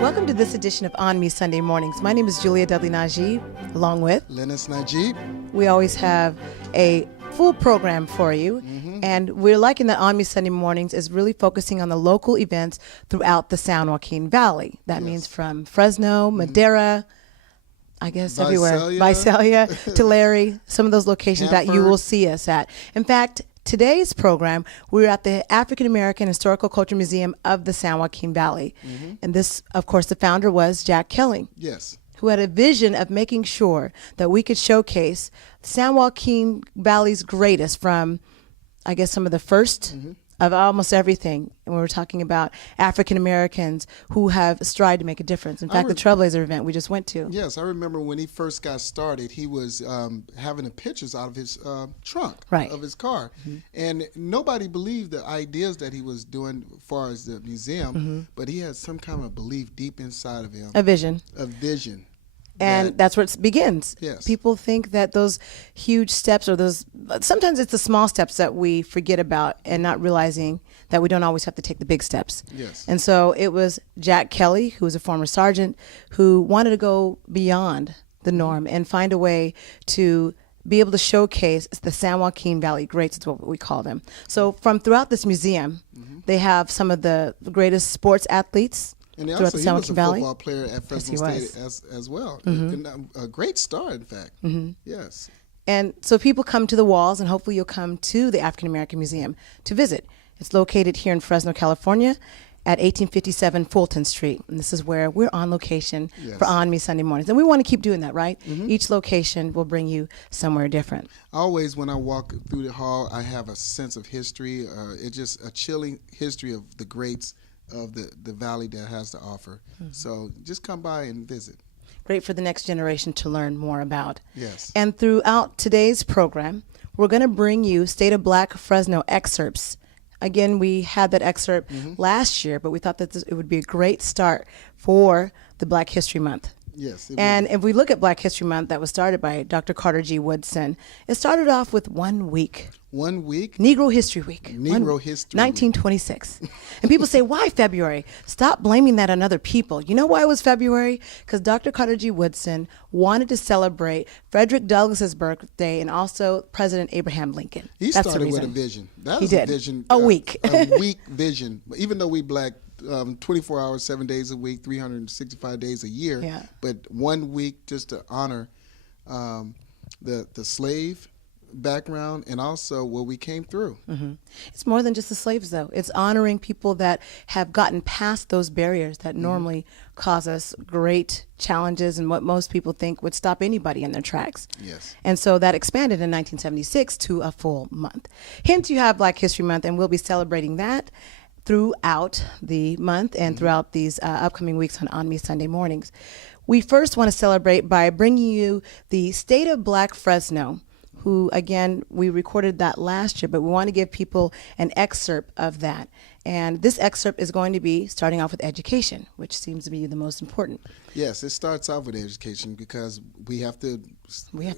Welcome to this edition of ONME Sunday Mornings. My name is Julia Lennice, along with Lennice Najib. We always have a full program for you, and we're liking that ONME Sunday Mornings is really focusing on the local events throughout the San Joaquin Valley. That means from Fresno, Madera, I guess everywhere, Visalia, Tulare, some of those locations that you will see us at. In fact, today's program, we're at the African American Historical Culture Museum of the San Joaquin Valley. And this, of course, the founder was Jack Kelly. Yes. Who had a vision of making sure that we could showcase San Joaquin Valley's greatest from, I guess, some of the first of almost everything. And we were talking about African Americans who have strived to make a difference. In fact, the Trailblazer event we just went to. Yes, I remember when he first got started, he was having the pictures out of his trunk of his car. And nobody believed the ideas that he was doing as far as the museum, but he had some kind of belief deep inside of him. A vision. A vision. And that's where it begins. Yes. People think that those huge steps or those, sometimes it's the small steps that we forget about and not realizing that we don't always have to take the big steps. Yes. And so it was Jack Kelly, who was a former sergeant, who wanted to go beyond the norm and find a way to be able to showcase the San Joaquin Valley greats, is what we call them. So from throughout this museum, they have some of the greatest sports athletes. And also, he was a football player at Fresno State as well. And a great star, in fact. Yes. And so people come to the walls, and hopefully you'll come to the African American Museum to visit. It's located here in Fresno, California, at 1857 Fulton Street. And this is where we're on location for ONME Sunday Mornings. And we want to keep doing that, right? Each location will bring you somewhere different. Always when I walk through the hall, I have a sense of history. It's just a chilling history of the greats of the valley that has to offer. So just come by and visit. Great for the next generation to learn more about. Yes. And throughout today's program, we're going to bring you State of Black Fresno excerpts. Again, we had that excerpt last year, but we thought that it would be a great start for the Black History Month. Yes. And if we look at Black History Month that was started by Dr. Carter G. Woodson, it started off with 1 week. 1 week? Negro History Week. Negro History 1926. And people say, why February? Stop blaming that on other people. You know why it was February? Because Dr. Carter G. Woodson wanted to celebrate Frederick Douglass's birthday and also President Abraham Lincoln. He started with a vision. That was a vision. A week. A week vision. Even though we Black 24 hours, 7 days a week, 365 days a year. Yeah. But 1 week just to honor the slave background and also what we came through. It's more than just the slaves, though. It's honoring people that have gotten past those barriers that normally cause us great challenges and what most people think would stop anybody in their tracks. Yes. And so that expanded in 1976 to a full month. Hence, you have Black History Month, and we'll be celebrating that throughout the month and throughout these upcoming weeks on ONME Sunday Mornings. We first want to celebrate by bringing you the State of Black Fresno, who, again, we recorded that last year, but we want to give people an excerpt of that. And this excerpt is going to be starting off with education, which seems to be the most important. Yes, it starts off with education because we have to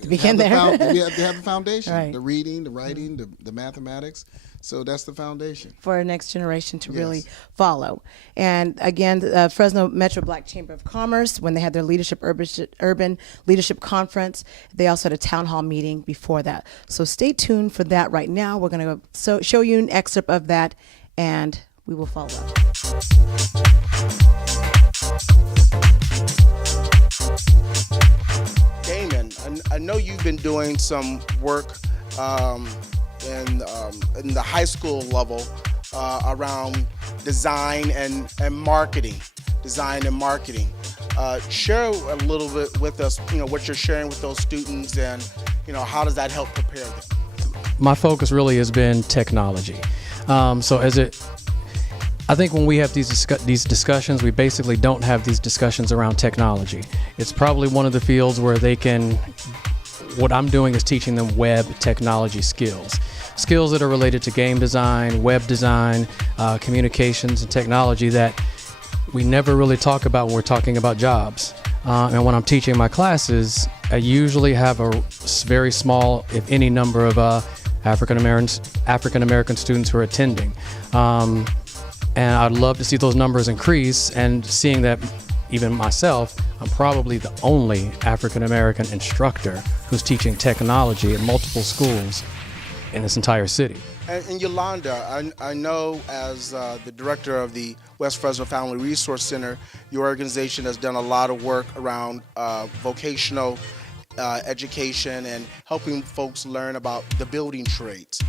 begin there. We have to have the foundation, Right. The reading, the writing, the mathematics. So that's the foundation. For our next generation to really follow. And again, Fresno Metro Black Chamber of Commerce, when they had their urban leadership conference, they also had a town hall meeting before that. So stay tuned for that right now. We're going to show you an excerpt of that, and we will follow up. Damon, I know you've been doing some work in the high school level around design and marketing. Share a little bit with us, what you're sharing with those students and, how does that help prepare them? My focus really has been technology. I think when we have these discussions, we basically don't have these discussions around technology. It's probably one of the fields where what I'm doing is teaching them web technology skills that are related to game design, web design, communications and technology that we never really talk about when we're talking about jobs. And when I'm teaching my classes, I usually have a very small, if any, number of African American students who are attending. And I'd love to see those numbers increase, and seeing that even myself, I'm probably the only African American instructor who's teaching technology in multiple schools in this entire city. And Yolanda, I know as the director of the West Fresno Family Resource Center, your organization has done a lot of work around vocational education and helping folks learn about the building trades.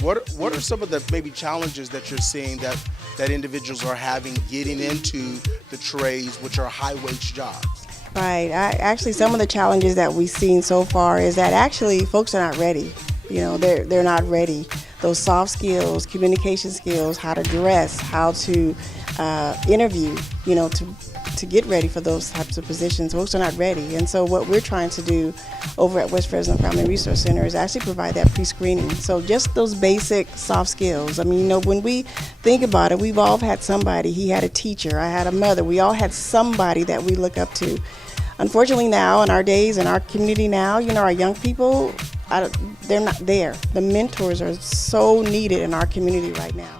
What are some of the maybe challenges that you're seeing that individuals are having getting into the trades, which are high wage jobs? Right. Actually, some of the challenges that we've seen so far is that actually folks are not ready. You know, they're not ready. Those soft skills, communication skills, how to dress, how to interview, you know, to get ready for those types of positions. Folks are not ready. And so what we're trying to do over at West Fresno Family Resource Center is actually provide that pre-screening. So just those basic soft skills. I mean, you know, when we think about it, we've all had somebody. He had a teacher, I had a mother. We all had somebody that we look up to. Unfortunately now, in our days, in our community now, you know, our young people, they're not there. The mentors are so needed in our community right now.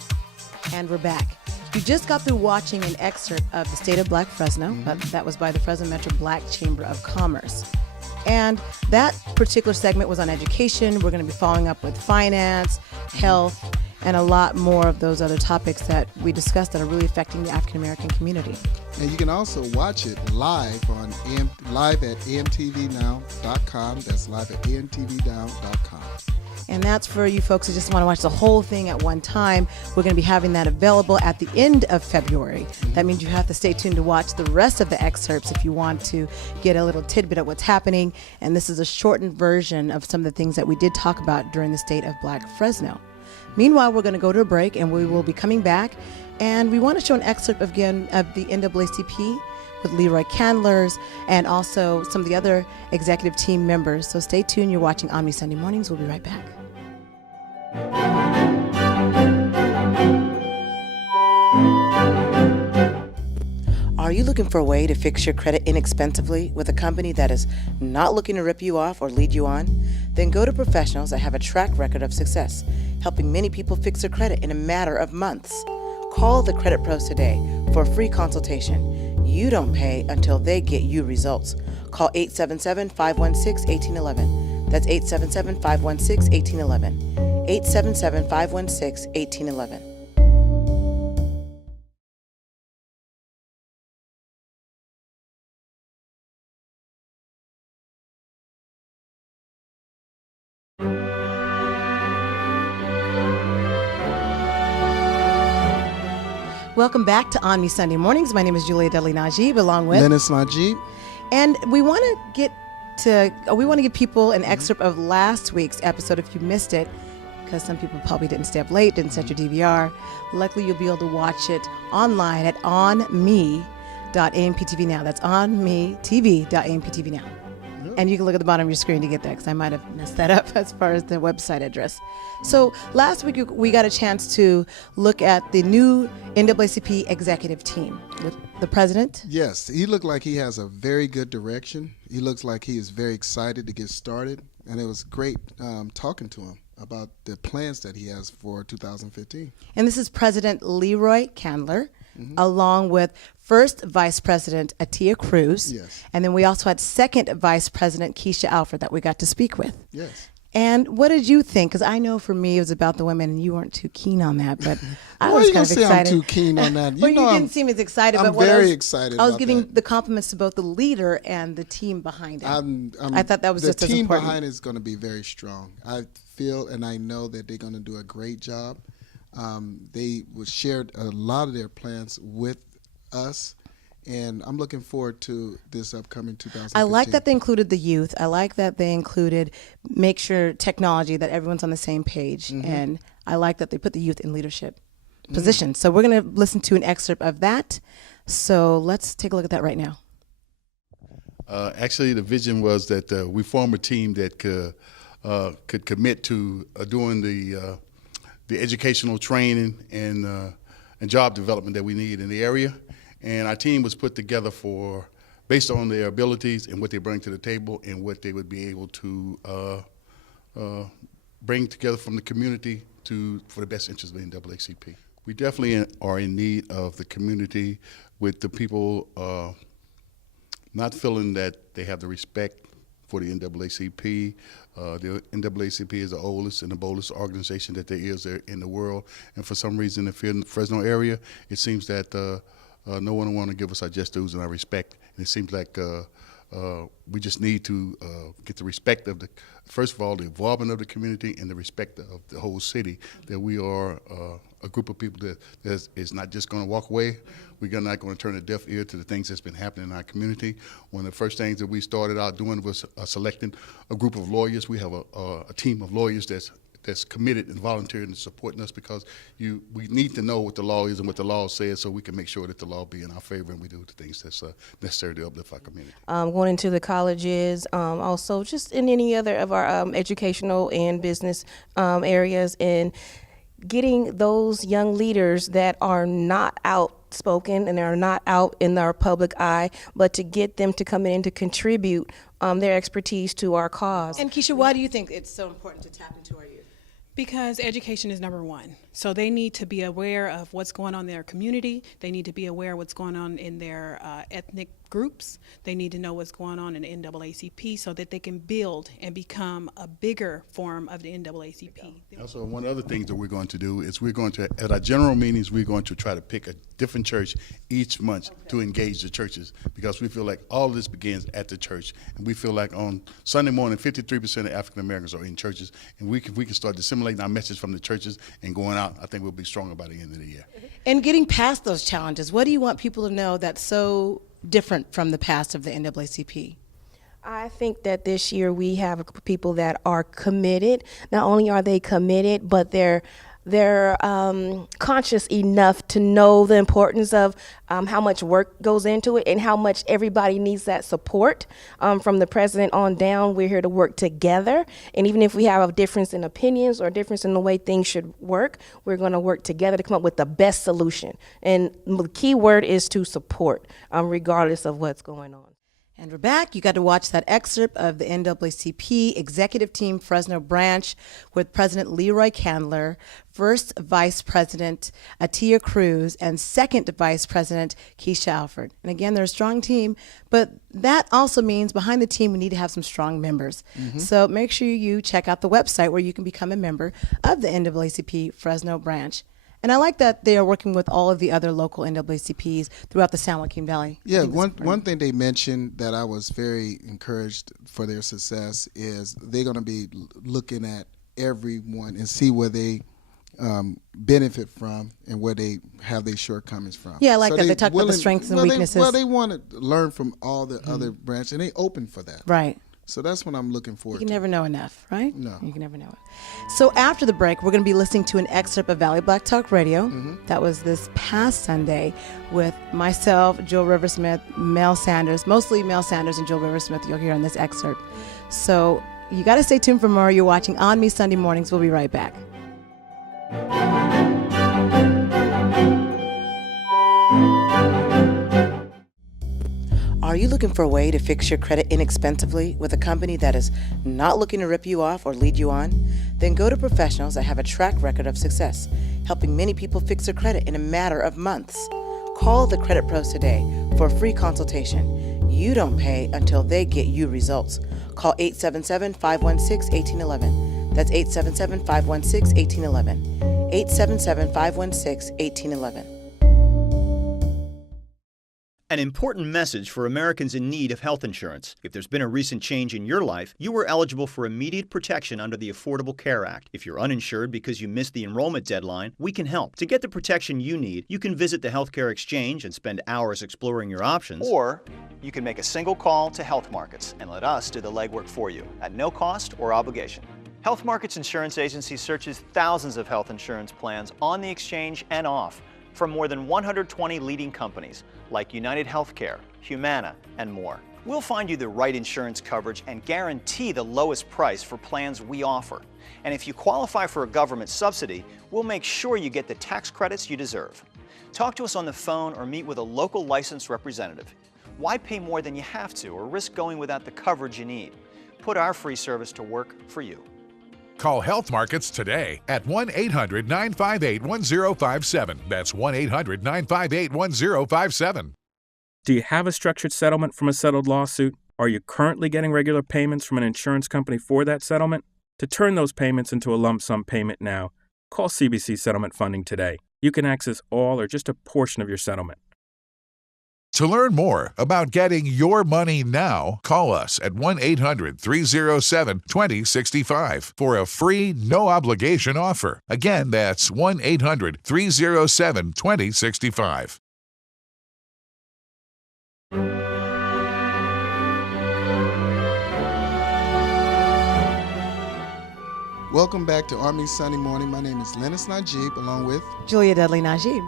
And we're back. You just got through watching an excerpt of The State of Black Fresno. That was by the Fresno Metro Black Chamber of Commerce. And that particular segment was on education. We're going to be following up with finance, health, and a lot more of those other topics that we discussed that are really affecting the African American community. And you can also watch it live live at amtvnow.com. That's live at amtvnow.com. And that's for you folks who just want to watch the whole thing at one time. We're going to be having that available at the end of February. That means you have to stay tuned to watch the rest of the excerpts if you want to get a little tidbit of what's happening. And this is a shortened version of some of the things that we did talk about during the State of Black Fresno. Meanwhile, we're going to go to a break, and we will be coming back. And we want to show an excerpt again of the NAACP with Leroy Candlers and also some of the other executive team members. So stay tuned. You're watching ONME Sunday Mornings. We'll be right back. Are you looking for a way to fix your credit inexpensively with a company that is not looking to rip you off or lead you on? Then go to professionals that have a track record of success, helping many people fix their credit in a matter of months. Call the Credit Pros today for a free consultation. You don't pay until they get you results. Call 877-516-1811. That's 877-516-1811. 877-516-1811. Welcome back to ONME Sunday Mornings. My name is Julia Lennice, along with Lennice Najib. And we want to give people an excerpt of last week's episode if you missed it, because some people probably didn't stay up late, didn't set your DVR. Luckily, you'll be able to watch it online at onme.amptv.now. That's onme.tv.amptv.now. And you can look at the bottom of your screen to get that, because I might have messed that up as far as the website address. So last week we got a chance to look at the new NAACP executive team with the president. Yes, he looked like he has a very good direction. He looks like he is very excited to get started, and it was great talking to him about the plans that he has for 2015. And this is President Leroy Candler, along with First Vice President Atia Cruz. Yes. And then we also had Second Vice President Keisha Alford that we got to speak with. Yes. And what did you think? Because I know for me it was about the women, and you weren't too keen on that. But I was kind of excited. I'm too keen on that? Well, you didn't seem as excited. I'm but very excited. I was giving the compliments to both the leader and the team behind it. I thought that was just as important. The team behind it is going to be very strong. I feel and I know that they're going to do a great job. They shared a lot of their plans with us. And I'm looking forward to this upcoming 2015. I like that they included the youth. I like that they included make sure technology, that everyone's on the same page. And I like that they put the youth in leadership positions. So we're going to listen to an excerpt of that. So let's take a look at that right now. Actually, the vision was that we form a team that could commit to doing the educational training and job development that we need in the area. And our team was put together based on their abilities and what they bring to the table and what they would be able to bring together from the community for the best interest of the NAACP. We definitely are in need of the community, with the people not feeling that they have the respect for the NAACP. The NAACP is the oldest and the boldest organization that there is in the world, and for some reason, if you're in the Fresno area, it seems that no one want to give us our just dues and our respect. And it seems like we just need to get the respect of first of all, the involvement of the community and the respect of the whole city, that we are a group of people that is not just going to walk away. We're not going to turn a deaf ear to the things that's been happening in our community. One of the first things that we started out doing was selecting a group of lawyers. We have a team of lawyers that's committed and volunteering and supporting us, because we need to know what the law is and what the law says, so we can make sure that the law be in our favor and we do the things that's necessary to uplift our community. Going into the colleges, also just in any other of our educational and business areas, and getting those young leaders that are not outspoken and are not out in our public eye, but to get them to come in to contribute their expertise to our cause. And Keisha, why do you think it's so important to tap into our youth? Because education is number one. So they need to be aware of what's going on in their community. They need to be aware of what's going on in their ethnic groups. They need to know what's going on in the NAACP, so that they can build and become a bigger form of the NAACP. Also, one other thing that we're going to do is at our general meetings, we're going to try to pick a different church each month to engage the churches, because we feel like all of this begins at the church. And we feel like on Sunday morning, 53% of African Americans are in churches. And if we can start disseminating our message from the churches and going out, I think we'll be stronger by the end of the year. And getting past those challenges, what do you want people to know that's so different from the past of the NAACP? I think that this year we have people that are committed. Not only are they committed, but they're conscious enough to know the importance of how much work goes into it and how much everybody needs that support. From the president on down, we're here to work together. And even if we have a difference in opinions or a difference in the way things should work, we're going to work together to come up with the best solution. And the key word is to support, regardless of what's going on. And we're back. You got to watch that excerpt of the NAACP Executive Team Fresno Branch with President Leroy Candler, First Vice President Atia Cruz, and Second Vice President Keisha Alford. And again, they're a strong team, but that also means behind the team we need to have some strong members. Mm-hmm. So make sure you check out the website where you can become a member of the NAACP Fresno Branch. And I like that they are working with all of the other local NAACPs throughout the San Joaquin Valley. Yeah, one thing they mentioned that I was very encouraged for their success is they're going to be looking at everyone and see where they benefit from and where they have their shortcomings from. Yeah, I like that. They talk about the strengths and weaknesses. They want to learn from all the other branches, and they open for that. Right. So that's what I'm looking forward to. You can never know enough, right? No. You can never know it. So after the break, we're going to be listening to an excerpt of Valley Black Talk Radio. Mm-hmm. That was this past Sunday with myself, Joel Riversmith, Mel Sanders, mostly Mel Sanders and Joel Riversmith you'll hear in this excerpt. So you got to stay tuned for more. You're watching ONME Sunday Mornings. We'll be right back. Are you looking for a way to fix your credit inexpensively with a company that is not looking to rip you off or lead you on? Then go to professionals that have a track record of success, helping many people fix their credit in a matter of months. Call the Credit Pros today for a free consultation. You don't pay until they get you results. Call 877-516-1811. That's 877-516-1811. 877-516-1811. An important message for Americans in need of health insurance. If there's been a recent change in your life, you are eligible for immediate protection under the Affordable Care Act. If you're uninsured because you missed the enrollment deadline, we can help. To get the protection you need, you can visit the Healthcare Exchange and spend hours exploring your options. Or you can make a single call to Health Markets and let us do the legwork for you at no cost or obligation. Health Markets Insurance Agency searches thousands of health insurance plans on the exchange and off from more than 120 leading companies like United Healthcare, Humana, and more. We'll find you the right insurance coverage and guarantee the lowest price for plans we offer. And if you qualify for a government subsidy, we'll make sure you get the tax credits you deserve. Talk to us on the phone or meet with a local licensed representative. Why pay more than you have to or risk going without the coverage you need? Put our free service to work for you. Call Health Markets today at 1-800-958-1057. That's 1-800-958-1057. Do you have a structured settlement from a settled lawsuit? Are you currently getting regular payments from an insurance company for that settlement? To turn those payments into a lump sum payment now, call CBC Settlement Funding today. You can access all or just a portion of your settlement. To learn more about getting your money now, call us at 1-800-307-2065 for a free, no-obligation offer. Again, that's 1-800-307-2065. Welcome back to Army Sunday Morning. My name is Lennice Najib, along with Julia Dudley Najib.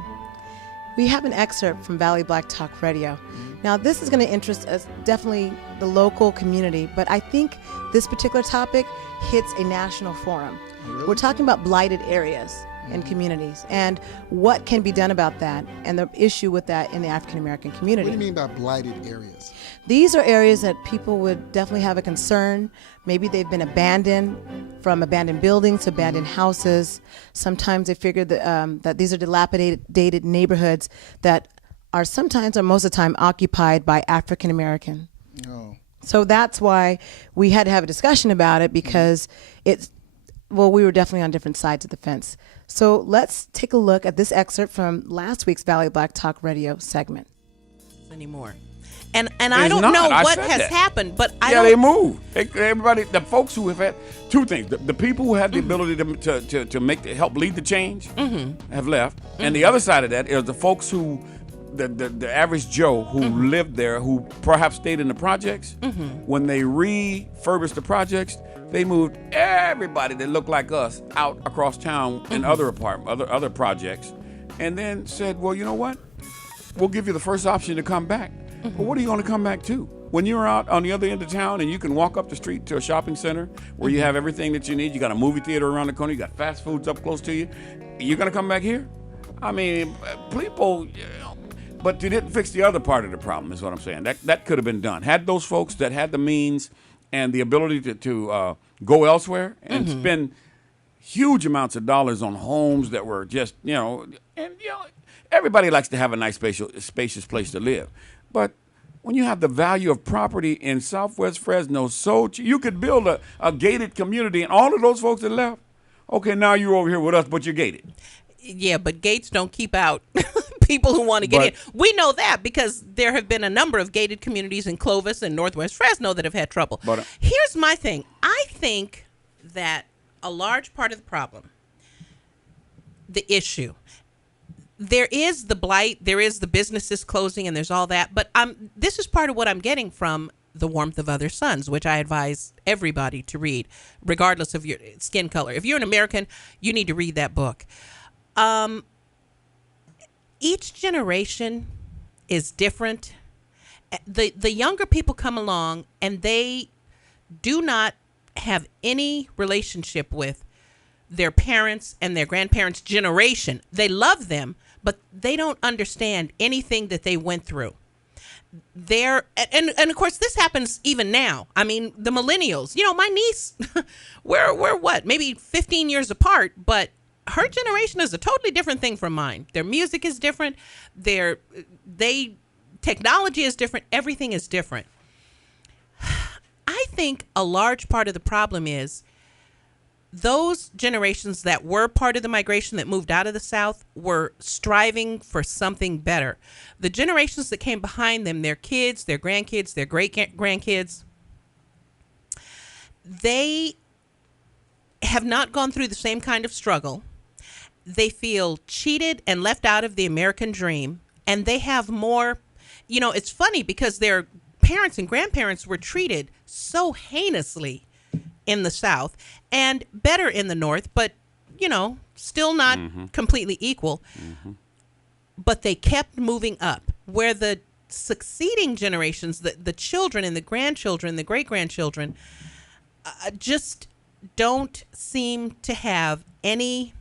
We have an excerpt from Valley Black Talk Radio. Now, this is going to interest us, definitely the local community, but I think this particular topic hits a national forum. Really? We're talking about blighted areas and communities and what can be done about that and the issue with that in the African American community. What do you mean by blighted areas? These are areas that people would definitely have a concern. Maybe they've been abandoned, from abandoned buildings to abandoned houses. Sometimes they figure that these are dilapidated neighborhoods that are sometimes or most of the time occupied by African American. Oh. So that's why we had to have a discussion about it, because we were definitely on different sides of the fence. So let's take a look at this excerpt from last week's Valley Black Talk Radio segment. Anymore. And I don't know what has happened, but they moved. Everybody, the folks who have had two things: the people who had the ability to help lead the change have left, and the other side of that is the folks who, the average Joe who lived there, who perhaps stayed in the projects. When they refurbished the projects, they moved everybody that looked like us out across town in other projects, and then said, "Well, you know what? We'll give you the first option to come back." But what are you going to come back to? When you're out on the other end of town and you can walk up the street to a shopping center where you have everything that you need, you got a movie theater around the corner, you got fast foods up close to you, you're going to come back here? I mean, people, but you didn't fix the other part of the problem, is what I'm saying. That could have been done. Had those folks that had the means and the ability to go elsewhere and spend huge amounts of dollars on homes that were just, everybody likes to have a nice spacious place to live. But when you have the value of property in Southwest Fresno, you could build a gated community, and all of those folks that left, okay, now you're over here with us, but you're gated. Yeah, but gates don't keep out people who want to get in. We know that because there have been a number of gated communities in Clovis and Northwest Fresno that have had trouble. But here's my thing. I think that a large part of the problem, the issue, there is the blight, there is the businesses closing, and there's all that. But this is part of what I'm getting from The Warmth of Other Suns, which I advise everybody to read, regardless of your skin color. If you're an American, you need to read that book. Each generation is different. The younger people come along, and they do not have any relationship with their parents and their grandparents' generation. They love them, but they don't understand anything that they went through. And of course, this happens even now. I mean, the millennials, my niece, we're what, maybe 15 years apart, but her generation is a totally different thing from mine. Their music is different. Technology is different. Everything is different. I think a large part of the problem is those generations that were part of the migration that moved out of the South were striving for something better. The generations that came behind them, their kids, their grandkids, their great-grandkids, they have not gone through the same kind of struggle. They feel cheated and left out of the American dream, and they have more, it's funny because their parents and grandparents were treated so heinously in the South and better in the North, but, still not completely equal. But they kept moving up, where the succeeding generations, the children and the grandchildren, the great-grandchildren, just don't seem to have any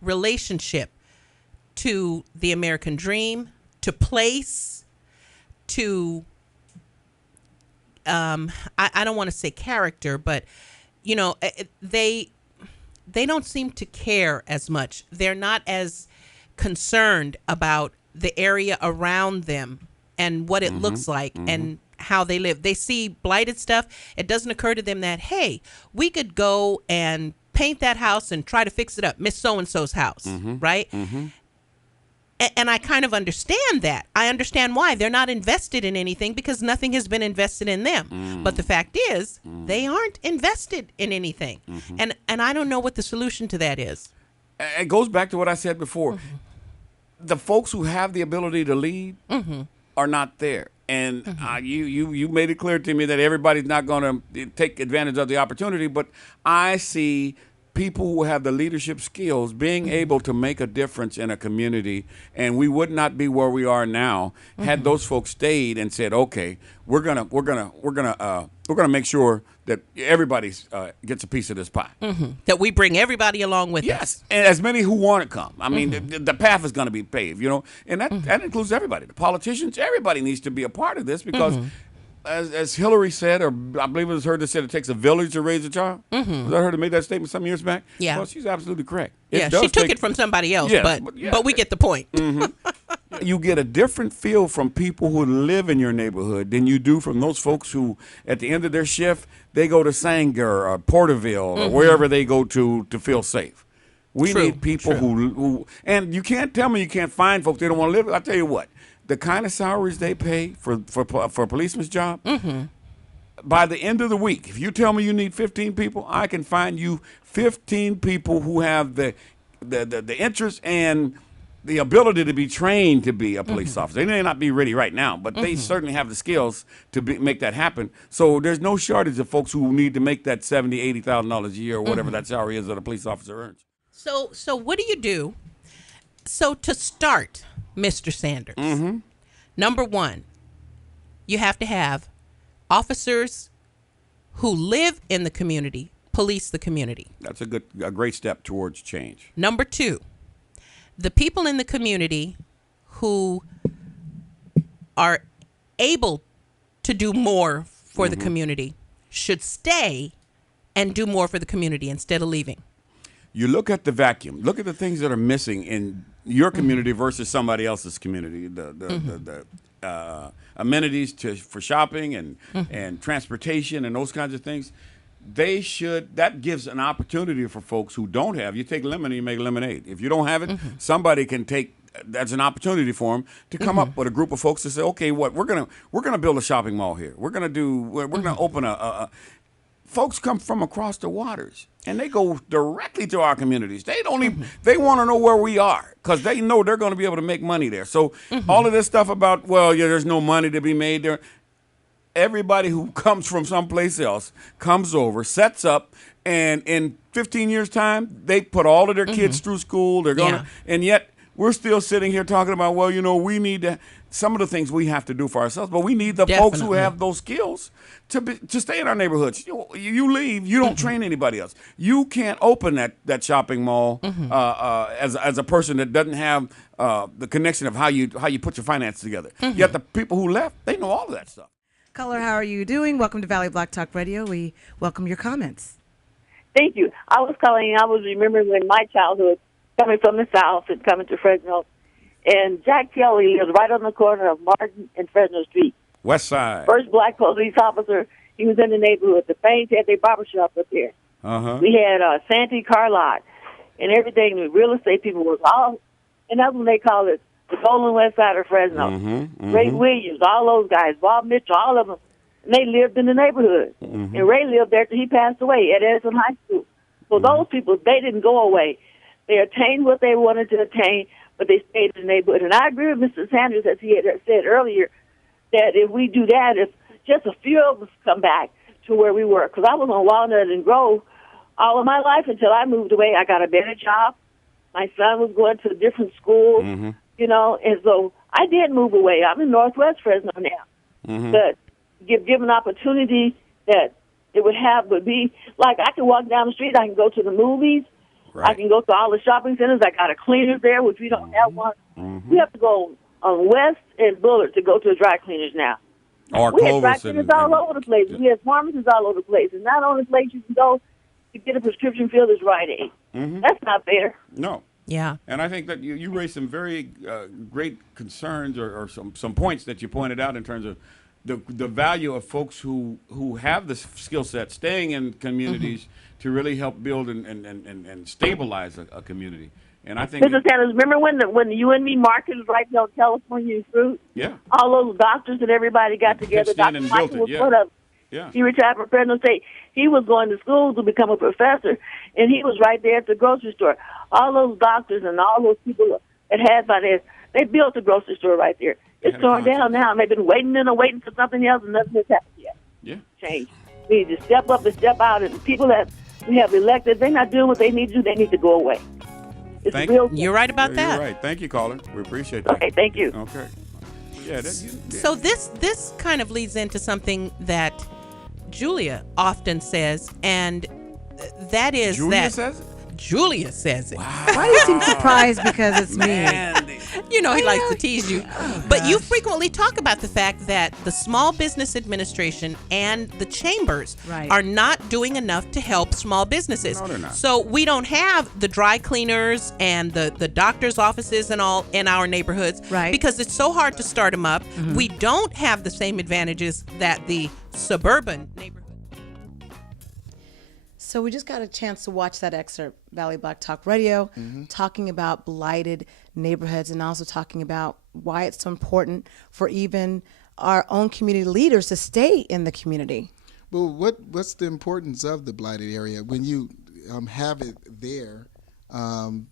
relationship to the American dream, to place, to I don't want to say character, but they they don't seem to care as much. They're not as concerned about the area around them and what it looks like and how they live. They see blighted stuff. It doesn't occur to them that, hey, we could go and paint that house and try to fix it up, Miss So-and-so's house, right? And I kind of understand that. I understand why. They're not invested in anything because nothing has been invested in them. But the fact is, they aren't invested in anything. And I don't know what the solution to that is. It goes back to what I said before. The folks who have the ability to lead are not there. And you made it clear to me that everybody's not going to take advantage of the opportunity, but I see people who have the leadership skills being able to make a difference in a community, and we would not be where we are now had those folks stayed and said, okay, we're gonna make sure that everybody gets a piece of this pie. That we bring everybody along with us. Yes, and as many who want to come. I mean, the path is going to be paved, and that includes everybody. The politicians, everybody needs to be a part of this because, as Hillary said, or I believe it was her that said it takes a village to raise a child. Was that her that made that statement some years back? Yeah. Well, she's absolutely correct. Yeah, she took it from somebody else, but we get the point. You get a different feel from people who live in your neighborhood than you do from those folks who, at the end of their shift, they go to Sanger or Porterville or wherever they go to feel safe. We need people who, and you can't tell me you can't find folks they don't want to live. I'll tell you what, the kind of salaries they pay for a policeman's job, by the end of the week, if you tell me you need 15 people, I can find you 15 people who have the interest and the ability to be trained to be a police officer. They may not be ready right now, but they certainly have the skills to make that happen. So there's no shortage of folks who need to make that $70,000, $80,000 a year or whatever that salary is that a police officer earns. So what do you do? So to start, Mr. Sanders, number one, you have to have officers who live in the community, police the community. That's a great step towards change. Number two, the people in the community who are able to do more for the community should stay and do more for the community instead of leaving. You look at the vacuum. Look at the things that are missing in your community versus somebody else's community. The amenities for shopping and transportation and those kinds of things. That gives an opportunity for folks who don't have. You take lemon and you make lemonade. If you don't have it, somebody can that's an opportunity for them to come up with a group of folks to say, okay, we're gonna build a shopping mall here. We're gonna open folks come from across the waters and they go directly to our communities. They don't even, they want to know where we are because they know they're going to be able to make money there. So all of this stuff about, there's no money to be made there. Everybody who comes from someplace else comes over, sets up, and in 15 years' time, they put all of their kids through school. They're gonna, and yet we're still sitting here talking about, we need some of the things we have to do for ourselves, but we need the folks who have those skills to stay in our neighborhoods. You leave, you don't train anybody else. You can't open that shopping mall as a person that doesn't have the connection of how you put your finances together. Yet the people who left, they know all of that stuff. Caller, how are you doing? Welcome to Valley Block Talk Radio. We welcome your comments. Thank you. I was calling, I was remembering when my childhood, coming from the South and coming to Fresno, and Jack Kelly lives right on the corner of Martin and Fresno Street. West Side. First black police officer. He was in the neighborhood. The Fanes had their barbershop up there. We had Santee car lot and everything. The real estate people was all, and that's when they call it the Golden West Side of Fresno. Ray Williams, all those guys, Bob Mitchell, all of them, and they lived in the neighborhood. And Ray lived there till he passed away at Edison High School. So those people, they didn't go away. They attained what they wanted to attain, but they stayed in the neighborhood. And I agree with Mr. Sanders, as he had said earlier, that if we do that, if just a few of us come back to where we were, because I was on Walnut and Grove all of my life until I moved away. I got a better job. My son was going to a different school, and so I did move away. I'm in Northwest Fresno now. But given opportunity that it would be like I can walk down the street, I can go to the movies, I can go to all the shopping centers. I got a cleaner there, which we don't have one. We have to go on West and Bullard to go to the dry cleaners now. Or we have dry cleaners all over the place. We have pharmacies all over the place. And not only place you can go, to get a prescription filled is Rite Aid. That's not fair. No. Yeah. And I think that you raised some very great concerns or some points that you pointed out in terms of the value of folks who have this skill set staying in communities to really help build and stabilize a community. And I think Mr. Sanders, remember when the UNME market was right there on California Fruit? Yeah. All those doctors and everybody got together. stand Dr. and Michael built it, was yeah. one of them. Yeah. He retired from Fresno State. He was going to school to become a professor, and he was right there at the grocery store. All those doctors and all those people that had finance, they built the grocery store right there. It's torn down now, and they've been waiting for something else, and nothing has happened yet. Yeah. Change. We need to step up and step out, and people that we have elected, they're not doing what they need to do. They need to go away. It's real. You're right about that. You're right. Thank you, caller. We appreciate that. Okay, thank you. Okay. Yeah. So this kind of leads into something that Julia often says, and that is Julia says it? Julia says it. Wow. Why do you seem surprised because it's me? You know he likes to tease you. But you frequently talk about the fact that the Small Business Administration and the chambers are not doing enough to help small businesses. No, they're not. So we don't have the dry cleaners and the doctor's offices and all in our neighborhoods because it's so hard to start them up. We don't have the same advantages that the suburban neighborhood. So we just got a chance to watch that excerpt, Valley Black Talk Radio, talking about blighted neighborhoods and also talking about why it's so important for even our own community leaders to stay in the community. Well, what's the importance of the blighted area when you have it there and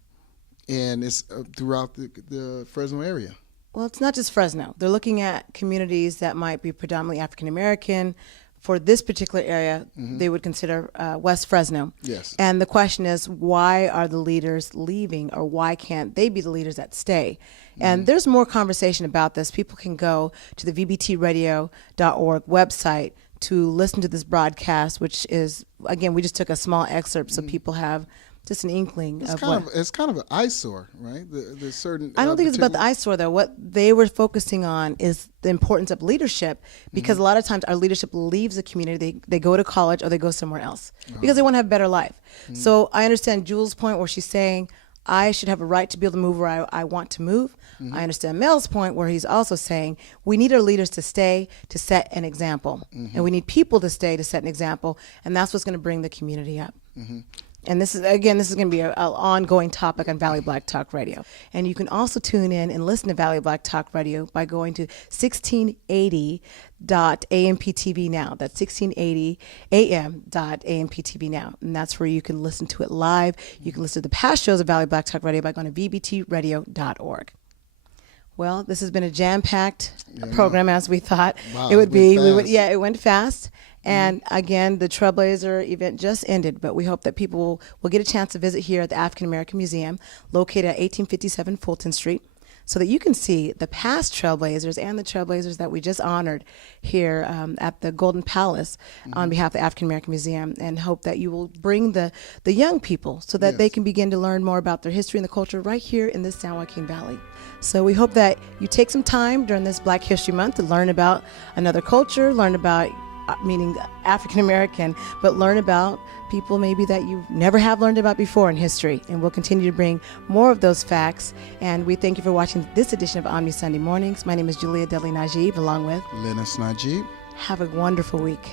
it's throughout the Fresno area? Well, it's not just Fresno. They're looking at communities that might be predominantly African American. For this particular area, they would consider West Fresno. Yes. And the question is, why are the leaders leaving, or why can't they be the leaders that stay? And there's more conversation about this. People can go to the vbtradio.org website to listen to this broadcast, which is, again, we just took a small excerpt so people have just an inkling it's of kind what. It's kind of an eyesore, right? The certain. I don't think it's about the eyesore, though. What they were focusing on is the importance of leadership, because a lot of times our leadership leaves the community. They go to college or they go somewhere else because they want to have a better life. So I understand Jules' point where she's saying, I should have a right to be able to move where I want to move. I understand Mel's point where he's also saying we need our leaders to stay to set an example. And we need people to stay to set an example. And that's what's going to bring the community up. And this is going to be an ongoing topic on Valley Black Talk Radio. And you can also tune in and listen to Valley Black Talk Radio by going to 1680.amptv now. That's 1680am.amptv now. And that's where you can listen to it live. You can listen to the past shows of Valley Black Talk Radio by going to vbtradio.org. Well, this has been a jam-packed program, as we thought it would be. It went fast. And again, the Trailblazer event just ended, but we hope that people will get a chance to visit here at the African American Museum, located at 1857 Fulton Street, so that you can see the past Trailblazers and the Trailblazers that we just honored here at the Golden Palace on behalf of the African American Museum, and hope that you will bring the young people so that they can begin to learn more about their history and the culture right here in this San Joaquin Valley. So we hope that you take some time during this Black History Month to learn about another culture, learn about meaning African American, but learn about people maybe that you never have learned about before in history. And we'll continue to bring more of those facts. And we thank you for watching this edition of ONME Sunday Mornings. My name is Julia Lennice, along with Lennice Najib. Have a wonderful week.